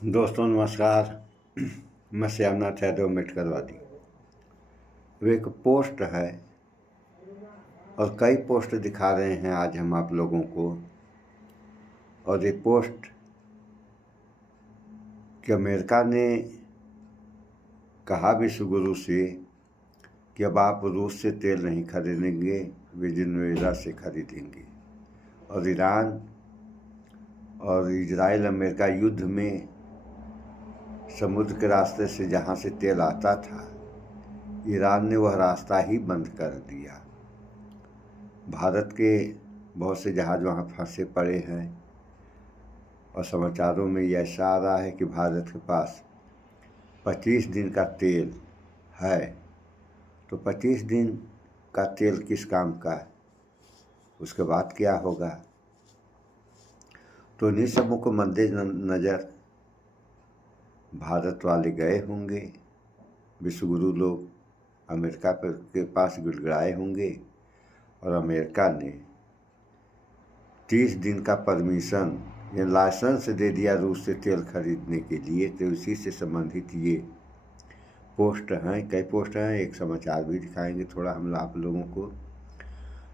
दोस्तों नमस्कार। मैं श्यामनाथ यादव अम्बेडकरवादी। वो एक पोस्ट है और कई पोस्ट दिखा रहे हैं आज हम आप लोगों को। और ये पोस्ट कि अमेरिका ने कहा विश्वगुरु से कि अब आप रूस से तेल नहीं खरीदेंगे, वेनेजुएला से खरीदेंगे। और ईरान और इजराइल अमेरिका युद्ध में समुद्र के रास्ते से जहाँ से तेल आता था, ईरान ने वह रास्ता ही बंद कर दिया। भारत के बहुत से जहाज़ वहाँ फंसे पड़े हैं और समाचारों में ये ऐसा आ रहा है कि भारत के पास 25 दिन का तेल है। तो 25 दिन का तेल किस काम का है, उसके बाद क्या होगा? तो इन्हीं सबों को मद्देनज़र भारत वाले गए होंगे, विश्वगुरु लोग अमेरिका के पास गिड़गिड़ाए होंगे और अमेरिका ने 30 दिन का परमिशन या लाइसेंस दे दिया रूस से तेल खरीदने के लिए। तो इसी से संबंधित ये पोस्ट हैं, कई पोस्ट हैं, एक समाचार भी दिखाएंगे थोड़ा हम आप लोगों को।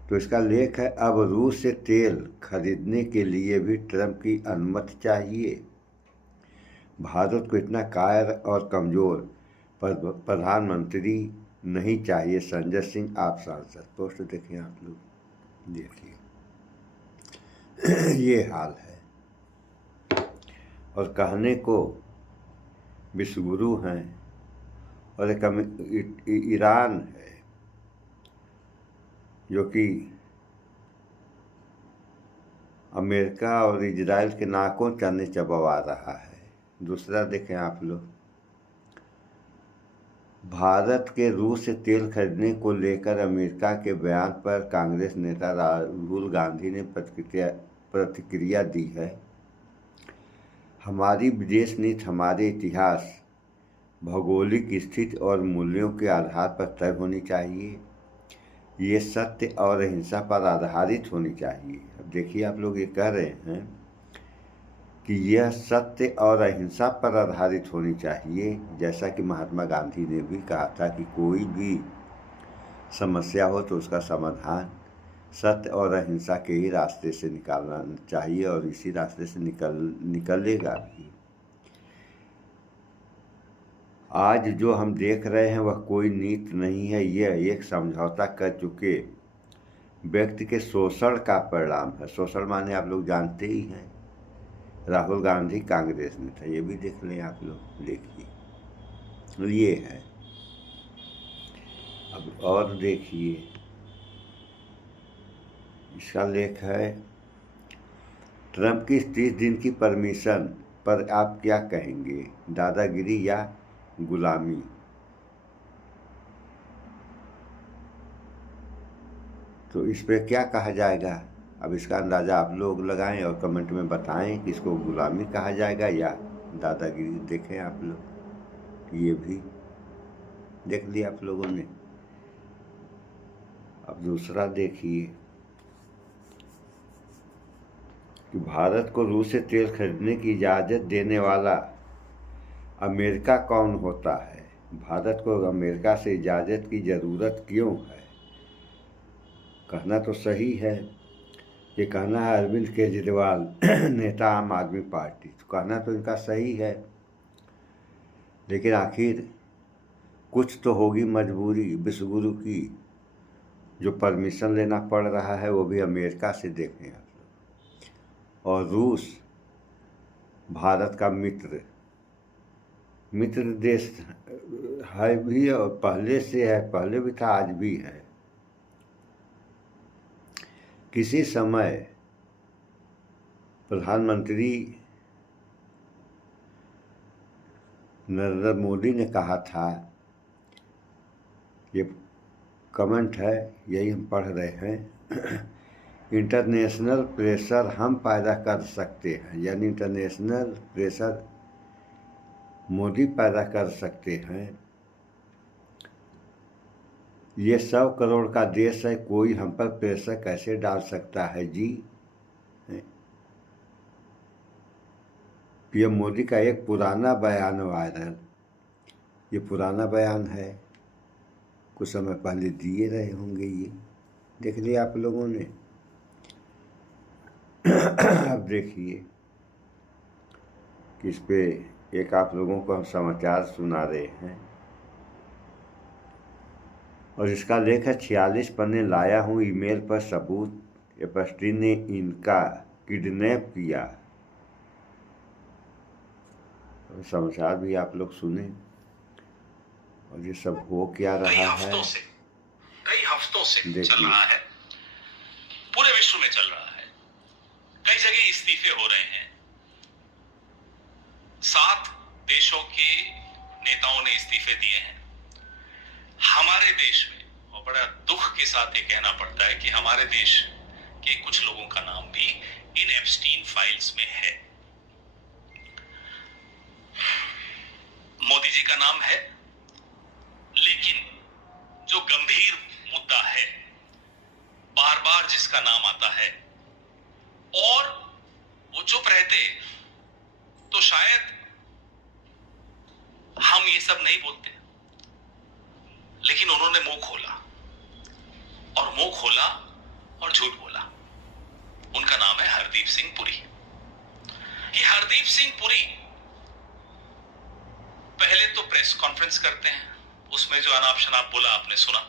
तो इसका लेख है, अब रूस से तेल खरीदने के लिए भी ट्रंप की अनुमति चाहिए। भारत को इतना कायर और कमज़ोर प्रधानमंत्री नहीं चाहिए। संजय सिंह आप सांसद। पोस्ट देखिए आप लोग, देखिए ये हाल है। और कहने को विश्वगुरु हैं और एक ईरान है जो कि अमेरिका और इजराइल के नाकों चने चबवा रहा है। दूसरा देखें आप लोग, भारत के रूस से तेल खरीदने को लेकर अमेरिका के बयान पर कांग्रेस नेता राहुल गांधी ने प्रतिक्रिया दी है। हमारी विदेश नीति हमारे इतिहास, भौगोलिक स्थिति और मूल्यों के आधार पर तय होनी चाहिए। ये सत्य और अहिंसा पर आधारित होनी चाहिए। अब देखिए आप लोग, ये कह रहे हैं कि यह सत्य और अहिंसा पर आधारित होनी चाहिए। जैसा कि महात्मा गांधी ने भी कहा था कि कोई भी समस्या हो तो उसका समाधान सत्य और अहिंसा के ही रास्ते से निकालना चाहिए और इसी रास्ते से निकलेगा भी। आज जो हम देख रहे हैं वह कोई नीति नहीं है, यह एक समझौता कर चुके व्यक्ति के शोषण का परिणाम है। शोषण माने आप लोग जानते ही हैं, राहुल गांधी कांग्रेस में था। ये भी देख लें आप लोग, देखिए ये है। अब और देखिए, इसका लेख है, ट्रंप की 30 दिन की परमिशन पर आप क्या कहेंगे, दादागिरी या गुलामी? तो इस पर क्या कहा जाएगा? अब इसका अंदाज़ा आप लोग लगाएं और कमेंट में बताएं कि इसको गुलामी कहा जाएगा या दादागिरी। देखें आप लोग, ये भी देख लिया आप लोगों ने। अब दूसरा देखिए कि भारत को रूस से तेल खरीदने की इजाज़त देने वाला अमेरिका कौन होता है? भारत को अमेरिका से इजाज़त की ज़रूरत क्यों है? कहना तो सही है, ये कहना है अरविंद केजरीवाल नेता आम आदमी पार्टी। तो कहना तो इनका सही है, लेकिन आखिर कुछ तो होगी मजबूरी विश्वगुरु की, जो परमिशन लेना पड़ रहा है वो भी अमेरिका से। देखें आप लोग, और रूस भारत का मित्र देश है भी और पहले से है, पहले भी था, आज भी है। किसी समय प्रधानमंत्री नरेंद्र मोदी ने कहा था, ये कमेंट है, यही हम पढ़ रहे हैं, इंटरनेशनल प्रेशर हम पैदा कर सकते हैं, यानी इंटरनेशनल प्रेशर मोदी पैदा कर सकते हैं। ये 100 करोड़ का देश है, कोई हम पर प्रेशर कैसे डाल सकता है जी? पीएम मोदी का एक पुराना बयान वायरल, ये पुराना बयान है, कुछ समय पहले दिए रहे होंगे, ये देख लिया आप लोगों ने। अब देखिए कि इस पे एक आप लोगों को हम समाचार सुना रहे हैं और इसका लेख है 46 पन्ने लाया हूँ ईमेल पर सबूत, एपस्टीन ने इनका किडनैप किया। और समाचार भी आप लोग सुने और ये सब हो क्या रहा है। कई हफ्तों से चल रहा है, पूरे विश्व में चल रहा है, कई जगह इस्तीफे हो रहे हैं। 7 देशों के नेताओं ने इस्तीफे दिए हैं। हमारे देश में, और बड़ा दुख के साथ ये कहना पड़ता है कि हमारे देश के कुछ लोगों का नाम भी इन एप्स्टीन फाइल्स में है। मोदी जी का नाम है, लेकिन जो गंभीर मुद्दा है, बार बार जिसका नाम आता है और वो चुप रहते तो शायद हम ये सब नहीं बोलते, लेकिन उन्होंने मुंह खोला और झूठ बोला। उनका नाम है हरदीप सिंह पुरी। ये हरदीप सिंह पुरी पहले तो प्रेस कॉन्फ्रेंस करते हैं, उसमें जो अनाप शनाप बोला आपने सुना,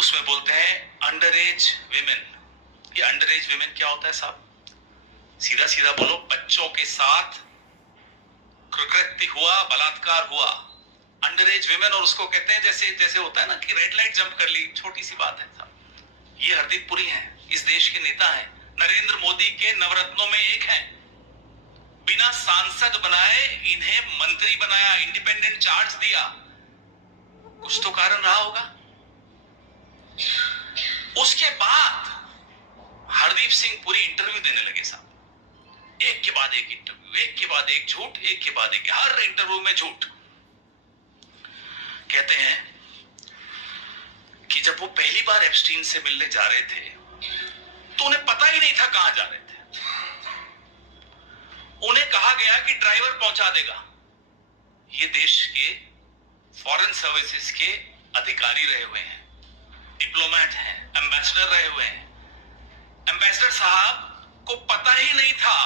उसमें बोलते हैं अंडर एज विमेन। ये अंडर एज विमेन क्या होता है साहब? सीधा सीधा बोलो, बच्चों के साथ कुकृत्य हुआ, बलात्कार हुआ, अंडर एज विमेन। और उसको कहते हैं जैसे जैसे होता है ना कि रेड लाइट जंप कर ली, छोटी सी बात है साहब। ये हरदीप पुरी हैं, इस देश के नेता हैं, नरेंद्र मोदी के नवरत्नों में एक हैं। बिना सांसद बनाए इन्हें मंत्री बनाया, इंडिपेंडेंट चार्ज दिया। कुछ तो कारण रहा होगा। उसके बाद हरदीप सिंह पुरी इंटरव्यू देने लगे साहब, एक के बाद एक इंटरव्यू, एक के बाद एक झूठ, एक के बाद एक, हर इंटरव्यू में झूठ। कहते हैं कि जब वो पहली बार एप्स्टीन से मिलने जा रहे थे तो उन्हें पता ही नहीं था कहां जा रहे थे। उन्हें कहा गया कि ड्राइवर पहुंचा देगा। ये देश के फॉरेन सर्विसेज के अधिकारी रहे हुए हैं, डिप्लोमेट हैं, एम्बेसडर रहे हुए हैं। एम्बेसडर साहब को पता ही नहीं था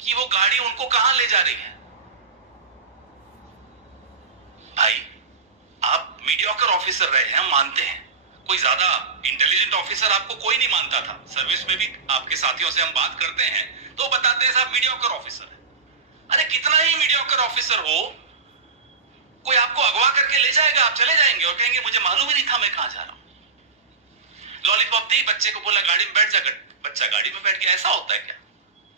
कि वो गाड़ी उनको कहां ले जा रही है। भाई, आप मीडियोकर ऑफिसर रहे हैं, हम मानते हैं। कोई ज्यादा इंटेलिजेंट ऑफिसर आपको कोई नहीं मानता था। सर्विस में भी आपके साथियों से हम बात करते हैं तो बताते हैं साहब मीडियोकर ऑफिसर है। अरे कितना ही मीडियोकर ऑफिसर हो, कोई आपको अगवा करके ले जाएगा, आप चले जाएंगे और कहेंगे मुझे मालूम ही नहीं था मैं कहां जा रहा हूं। लॉलीपॉप दी, बच्चे को बोला गाड़ी में बैठ जा, बच्चा गाड़ी में बैठ गया। ऐसा होता है क्या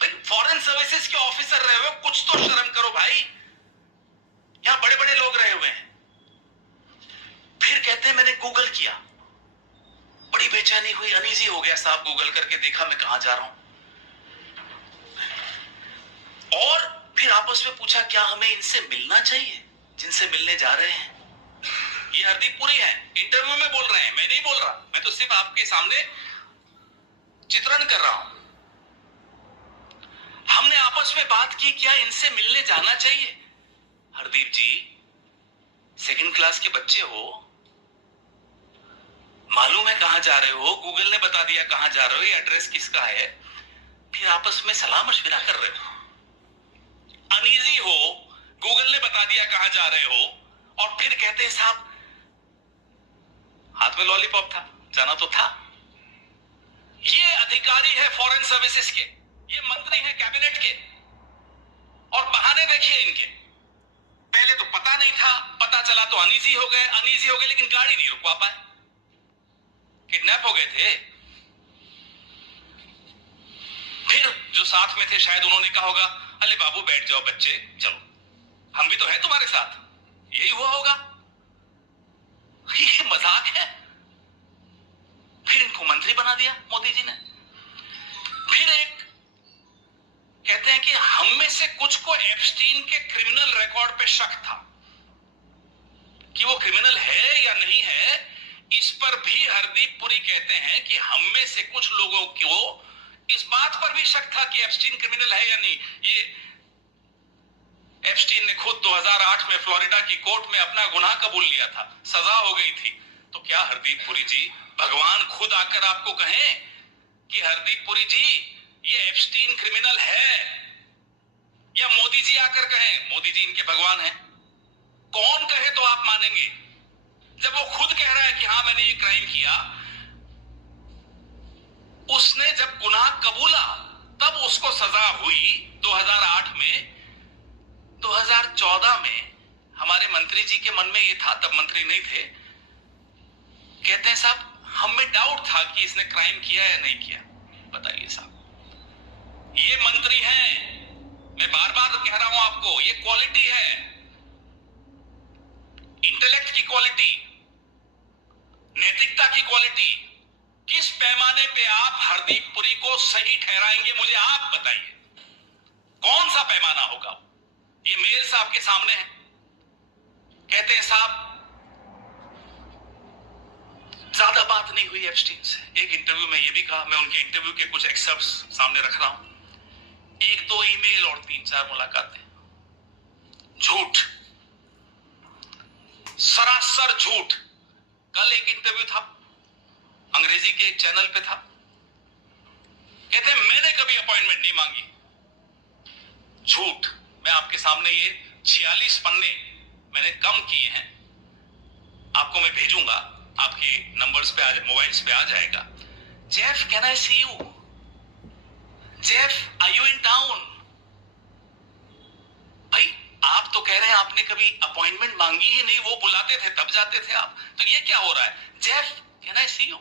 भाई? फॉरेन सर्विसेज के ऑफिसर रहे हो, कुछ तो शर्म करो भाई। यहां बड़े बड़े लोग रहे हुए हैं। फिर कहते हैं मैंने गूगल किया, बड़ी बेचैनी हुई, अनईजी हो गया साहब। गूगल करके देखा मैं कहां जा रहा हूं, और फिर आपस में पूछा क्या हमें इनसे मिलना चाहिए जिनसे मिलने जा रहे हैं। ये हरदीप पुरी है, इंटरव्यू में बोल रहे हैं, मैं नहीं बोल रहा, मैं तो सिर्फ आपके सामने चित्रण कर रहा हूं। हमने आपस में बात की क्या इनसे मिलने जाना चाहिए। हरदीप जी, सेकंड क्लास के बच्चे हो, मालूम है कहां जा रहे हो, गूगल ने बता दिया कहां जा रहे हो, ये एड्रेस किसका है, फिर आपस में सलाह मशविरा कर रहे हो। अनईजी हो, गूगल ने बता दिया कहां जा रहे हो, और फिर कहते हैं साहब हाथ में लॉलीपॉप था, जाना तो था। ये अधिकारी है फॉरेन सर्विसेज के, ये मंत्री है कैबिनेट के, और बहाने देखिए इनके। पहले तो पता नहीं था, पता चला तो अनईजी हो गए, लेकिन गाड़ी नहीं रुकवा पाए, किडनैप हो गए थे। फिर जो साथ में थे शायद उन्होंने कहा होगा अरे बाबू बैठ जाओ बच्चे, चलो हम भी तो हैं तुम्हारे साथ, यही हुआ होगा। ये मजाक है। फिर इनको मंत्री बना दिया मोदी जी ने। फिर एक कहते हैं कि हम में से कुछ को एप्स्टीन के क्रिमिनल रिकॉर्ड पे शक था कि वो क्रिमिनल है या नहीं है। इस पर भी हरदीप पुरी कहते हैं कि हम में से कुछ लोगों को इस बात पर भी शक था कि एप्स्टीन क्रिमिनल है या नहीं। ये एप्स्टीन ने खुद 2008 में फ्लोरिडा की कोर्ट में अपना गुनाह कबूल लिया था, सजा हो गई थी। तो क्या हरदीप पुरी जी, भगवान खुद आकर आपको कहें कि हरदीप पुरी जी ये एप्स्टीन क्रिमिनल है, या मोदी जी आकर कहें? मोदी जी इनके भगवान हैं, कौन कहे तो आप मानेंगे? जब वो खुद कह रहा है कि हाँ मैंने ये क्राइम किया, उसने जब गुनाह कबूला तब उसको सजा हुई 2008 में। 2014 में हमारे मंत्री जी के मन में ये था, तब मंत्री नहीं थे, कहते हैं साहब हमें डाउट था कि इसने क्राइम किया या नहीं किया। बताइए साहब, ये मंत्री हैं, मैं बार बार कह रहा हूं आपको, ये क्वालिटी है, इंटेलेक्ट की क्वालिटी, नैतिकता की क्वालिटी। किस पैमाने पे आप हरदीप पुरी को सही ठहराएंगे, मुझे आप बताइए, कौन सा पैमाना होगा? ये मेल साहब के सामने है, कहते हैं साहब ज्यादा बात नहीं हुई एप्स्टीन से। एक इंटरव्यू में ये भी कहा, मैं उनके इंटरव्यू के कुछ एक्सर्प्ट्स सामने रख रहा हूं, 1-2 ईमेल और 3-4 मुलाकातें। झूठ, सरासर झूठ। कल एक इंटरव्यू था, अंग्रेजी के एक चैनल पे था, कहते हैं मैंने कभी अपॉइंटमेंट नहीं मांगी। झूठ। मैं आपके सामने ये 46 पन्ने मैंने कम किए हैं, आपको मैं भेजूंगा, आपके नंबर्स पे मोबाइल्स पे आ जाएगा। Jeff, can I see you? Jeff, are you in town? भाई आप तो कह रहे हैं आपने कभी अपॉइंटमेंट मांगी ही नहीं, वो बुलाते थे तब जाते थे आप, तो ये क्या हो रहा है? Jeff, can I see you?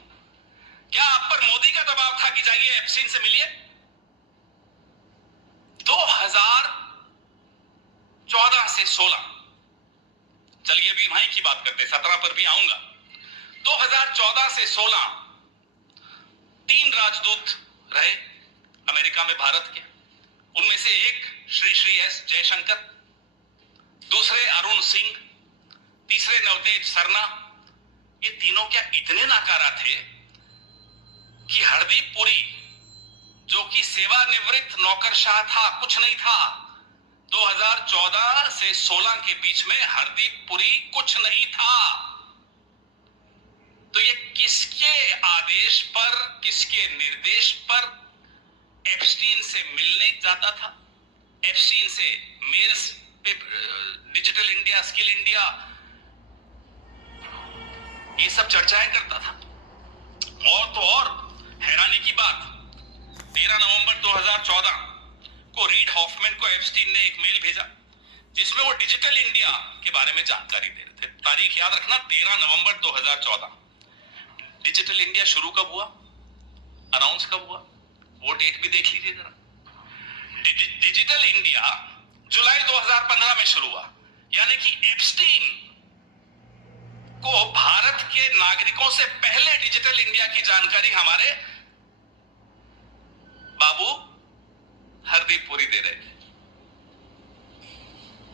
क्या आप पर मोदी का दबाव था कि जाइए एप्स्टीन से मिलिए? 2014 से 16, चलिए अभी वहीं की बात करते, 17 पर भी आऊंगा। 2014 से 16 3 राजदूत रहे अमेरिका में भारत के। उनमें से एक श्री एस जयशंकर, दूसरे अरुण सिंह, तीसरे नवतेज सरना। ये तीनों क्या इतने नाकारा थे कि हरदीप पुरी, जो कि सेवानिवृत्त नौकरशाह था, कुछ नहीं था, 2014 से 16 के बीच में हरदीप पुरी कुछ नहीं था। तो ये किसके आदेश पर, किसके निर्देश पर एप्स्टीन से मिलने जाता था? एप्स्टीन से मेल्स पे, डिजिटल इंडिया, स्किल इंडिया, ये सब चर्चाएं करता था। और तो और हैरानी की बात, 13 नवंबर 2014 को रीड हॉफमैन को एप्स्टीन ने एक मेल भेजा जिसमें वो डिजिटल इंडिया के बारे में जानकारी दे रहे थे। तारीख याद रखना, 13 नवंबर 2014। डिजिटल इंडिया शुरू कब हुआ, अनाउंस कब हुआ, वो डेट भी देख लीजिए जरा। डिजिटल इंडिया जुलाई 2015 में शुरू हुआ, यानी कि एप्स्टीन को भारत के नागरिकों से पहले डिजिटल इंडिया की जानकारी हमारे बाबू हरदीप पुरी दे रहे थे।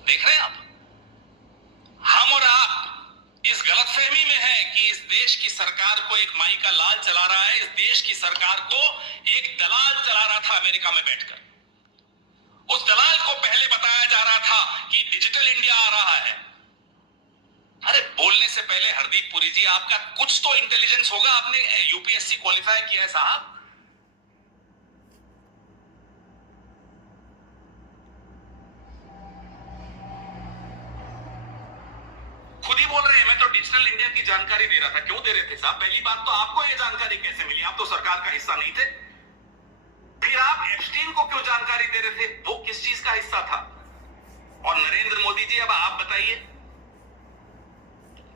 देख रहे हैं आप, हम और आप इस गलतफहमी में हैं कि इस देश की सरकार को एक माई का लाल चला रहा है, इस देश की सरकार को एक दलाल चला रहा था अमेरिका में बैठकर। उस दलाल को पहले बताया जा रहा था कि डिजिटल इंडिया आ रहा है। अरे बोलने से पहले हरदीप पुरी जी, आपका कुछ तो इंटेलिजेंस होगा, आपने यूपीएससी क्वालिफाई किया है साहब। खुद ही बोल रहे हैं मैं तो डिजिटल इंडिया की जानकारी दे रहा था। क्यों दे रहे थे साहब? पहली बात तो आपको ये जानकारी कैसे मिली? आप तो सरकार का हिस्सा नहीं थे। फिर आप एप्स्टीन को क्यों जानकारी दे रहे थे? वो किस चीज का हिस्सा था? और नरेंद्र मोदी जी, अब आप बताइए,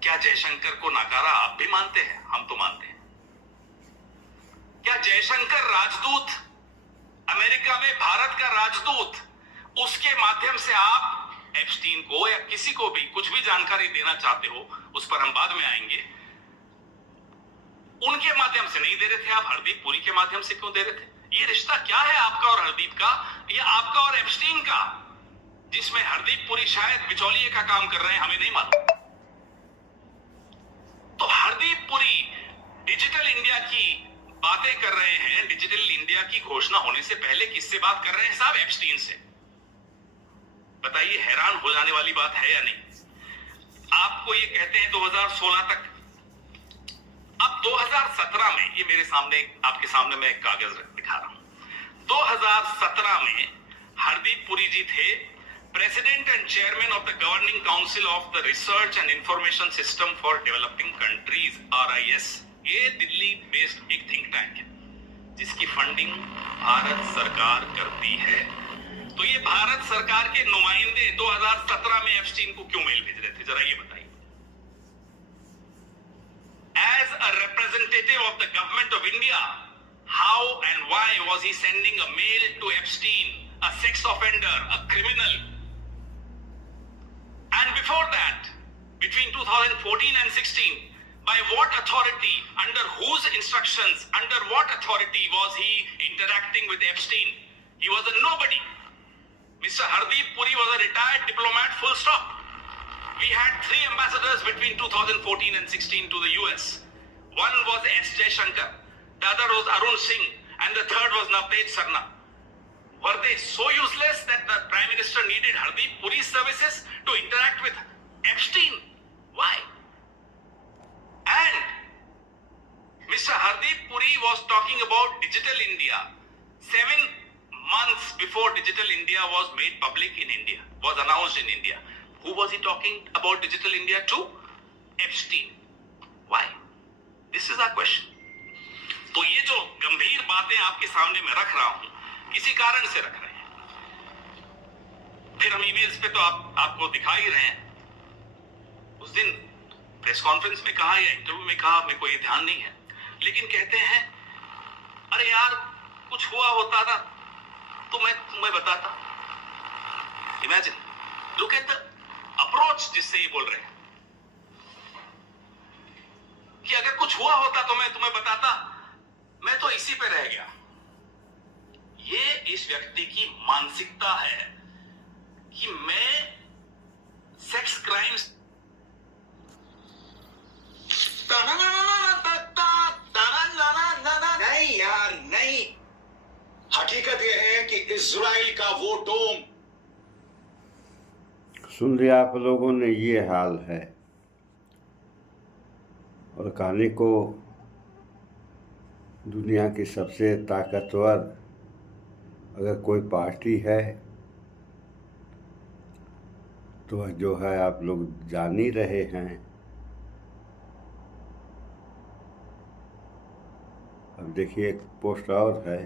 क्या जयशंकर को नकारा आप भी मानते हैं? हम तो मानते हैं। क्या जयशंकर राजदूत, अमेरिका में भारत का राजदूत, उसके माध्यम से आप एप्स्टीन को या किसी को भी कुछ भी जानकारी देना चाहते हो, उस पर हम बाद में आएंगे, उनके माध्यम से नहीं दे रहे थे आप, हरदीप पुरी के माध्यम से क्यों दे रहे थे? ये रिश्ता क्या है आपका और हरदीप का, या आपका और एप्स्टीन का, जिसमें हरदीप पुरी शायद बिचौलिए का काम कर रहे हैं, हमें नहीं मालूम। तो हरदीप पुरी डिजिटल इंडिया की बातें कर रहे हैं डिजिटल इंडिया की घोषणा होने से पहले किससे बात कर रहे हैं साहब? एप्स्टीन से। बताइए, हैरान हो जाने वाली बात है या नहीं? आपको ये कहते हैं 2016 तक, अब 2017 में, ये मेरे सामने, आपके सामने मैं एक कागज दिखा रहा हूं। 2017 में हरदीप पुरी जी थे president and chairman of the governing council of the research and information system for developing countries, RIS। ये दिल्ली बेस्ड एक थिंक टैंक है जिसकी फंडिंग भारत सरकार करती है। तो ये भारत सरकार के नुमाइंदे 2017 में एप्स्टीन को क्यों मेल भेज रहे थे, जरा ये बताइए। As a representative of the government of India, how and why was he sending a mail to Epstein, a sex offender, a criminal? And before that, between 2014 and 16, by what authority, under whose instructions, under what authority was he interacting with Epstein? He was a nobody. Mr. Hardeep Puri was a retired diplomat, full stop. We had 3 ambassadors between 2014 and 16 to the US. One was S. Jaishankar, the other was Arun Singh, and the third was Navtej Sarna. Were they so useless that the Prime Minister needed Hardeep Puri's services to interact with Epstein? Why? And Mr. Hardeep Puri was talking about Digital India 7 months before Digital India was made public in India, was announced in India. Who was he talking about Digital India to? Epstein. Why? This is our question. तो ये जो गंभीर बातें आपके सामने मैं रख रहा हूं, किसी कारण से रख रहे हैं। फिर हम ईमेल्स पे तो आपको दिखा ही रहे हैं। उस दिन प्रेस कॉन्फ्रेंस में कहा या इंटरव्यू में कहा, मेरे को ये ध्यान नहीं है, लेकिन कहते हैं अरे यार कुछ हुआ होता ना तो मैं तुम्हें बताता। Imagine, look at the approach जिससे ये बोल रहे हैं कि अगर कुछ हुआ होता तो मैं तुम्हें बताता, मैं तो इसी पे रह गया। ये इस व्यक्ति की मानसिकता है कि मैं सेक्स क्राइम्स, नहीं यार नहीं, हकीकत यह है कि इजराइल का वो डोम। सुन लिया आप लोगों ने, ये हाल है। और कहानी को दुनिया की सबसे ताकतवर अगर कोई पार्टी है तो वह जो है आप लोग जान ही रहे हैं। अब देखिए, एक पोस्ट और है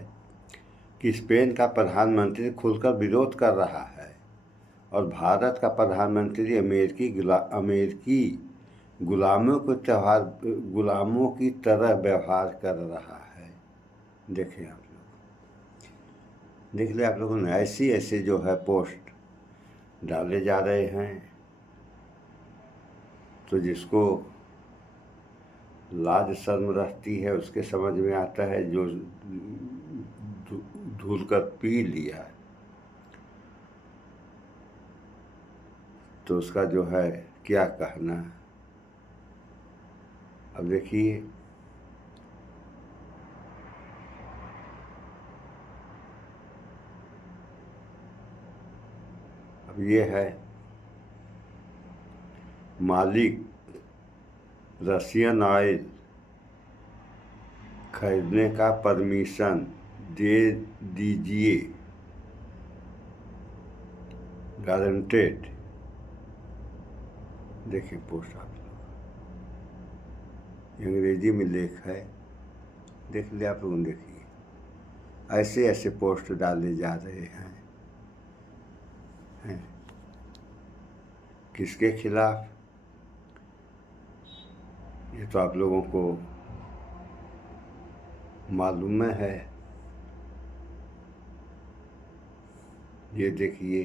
कि स्पेन का प्रधानमंत्री खुलकर विरोध कर रहा है और भारत का प्रधानमंत्री अमेरिकी गुलामों की तरह व्यवहार कर रहा है। देखें आप लोग, देख लिया आप लोगों ने, ऐसे जो है पोस्ट डाले जा रहे हैं। तो जिसको लाज शर्म रहती है उसके समझ में आता है, जो धुल कर पी लिया तो उसका जो है क्या कहना। अब देखिए, अब ये है मालिक रशियन ऑयल खरीदने का परमिशन दे दीजिए, गारंटेड। देखिए पोस्ट आप लोग, अंग्रेजी में लेख है, देख लिया आप लोग। देखिए ऐसे पोस्ट डाले जा रहे हैं किसके खिलाफ, ये तो आप लोगों को मालूम है। ये देखिए,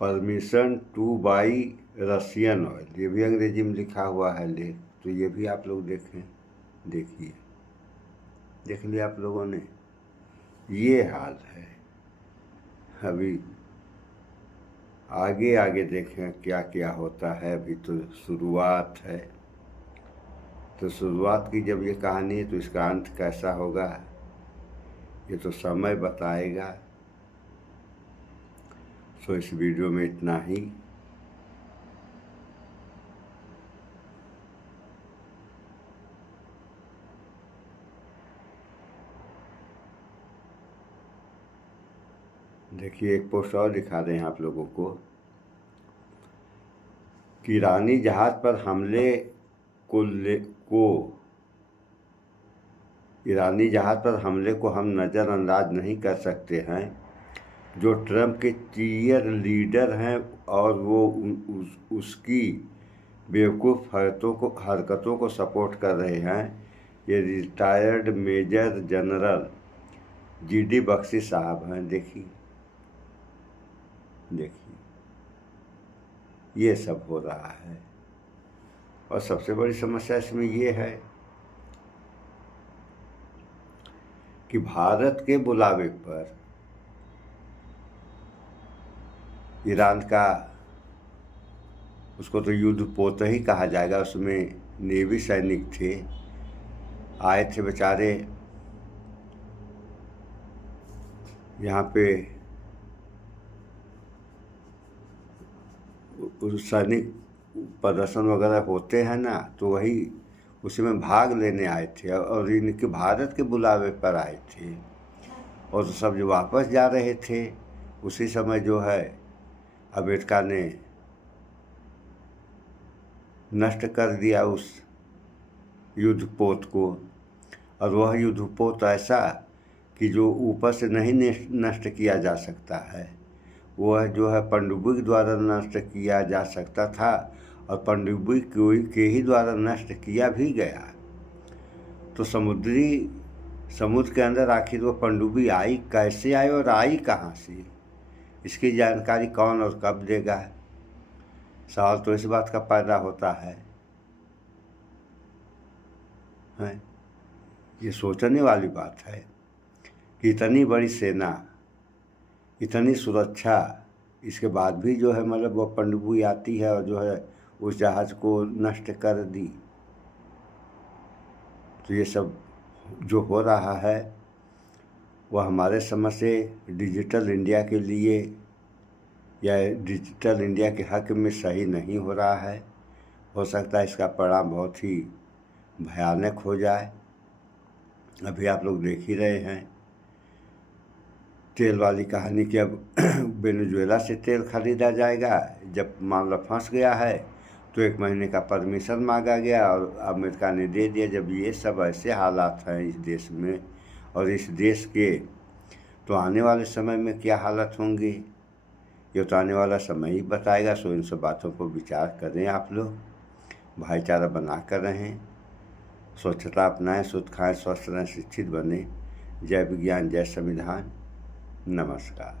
permission two by Russian oil, ये भी अंग्रेजी में लिखा हुआ है लेख, तो ये भी आप लोग देखें। देखिए, देख लिया आप लोगों ने, ये हाल है। अभी आगे देखें क्या क्या होता है, अभी तो शुरुआत है। तो शुरुआत की जब ये कहानी है तो इसका अंत कैसा होगा ये तो समय बताएगा। सो इस वीडियो में इतना ही। देखिए एक पोस्ट और दिखा रहे हैं आप लोगों को कि ईरानी जहाज पर हमले ईरानी जहाज पर हमले को हम नज़रअंदाज नहीं कर सकते हैं। जो ट्रंप के चीयर लीडर हैं और वो उसकी बेवकूफ़ हरकतों को सपोर्ट कर रहे हैं। ये retired major general GD Bakshi साहब हैं। देखिए ये सब हो रहा है। और सबसे बड़ी समस्या इसमें ये है कि भारत के बुलावे पर ईरान का, उसको तो युद्धपोत ही कहा जाएगा, उसमें नेवी सैनिक थे, आए थे बेचारे यहाँ पे। सैनिक प्रदर्शन वगैरह होते हैं ना, तो वही उसी में भाग लेने आए थे और इनके भारत के बुलावे पर आए थे। और तो सब जो वापस जा रहे थे उसी समय जो है अमेरिका ने नष्ट कर दिया उस युद्धपोत को। और वह युद्धपोत ऐसा कि जो ऊपर से नहीं नष्ट किया जा सकता है, वह जो है पनडुब्बी द्वारा नष्ट किया जा सकता था और पनडुब्बी के ही द्वारा नष्ट किया भी गया। तो समुद्र के अंदर आखिर वो पनडुब्बी आई कैसे आई और आई कहाँ से, इसकी जानकारी कौन और कब देगा? सवाल तो इस बात का पैदा होता है। ये सोचने वाली बात है कि इतनी बड़ी सेना, इतनी सुरक्षा, इसके बाद भी जो है मतलब वो पनडुब्बी आती है और जो है उस जहाज़ को नष्ट कर दी। तो ये सब जो हो रहा है वह हमारे समझ से डिजिटल इंडिया के लिए या डिजिटल इंडिया के हक में सही नहीं हो रहा है। हो सकता है इसका परिणाम बहुत ही भयानक हो जाए। अभी आप लोग देख ही रहे हैं तेल वाली कहानी कि अब वेनेजुएला से तेल खरीदा जाएगा। जब मामला फंस गया है तो 1 महीने का परमिशन मांगा गया और अमेरिका ने दे दिया। जब ये सब ऐसे हालात हैं इस देश में और इस देश के, तो आने वाले समय में क्या हालत होंगे ये तो आने वाला समय ही बताएगा। सो इन सब बातों को विचार करें आप लोग, भाईचारा बना कर रहें, स्वच्छता अपनाएं, शुद्ध खाएं, स्वस्थ रहें, शिक्षित बने। जय विज्ञान, जय संविधान। नमस्कार।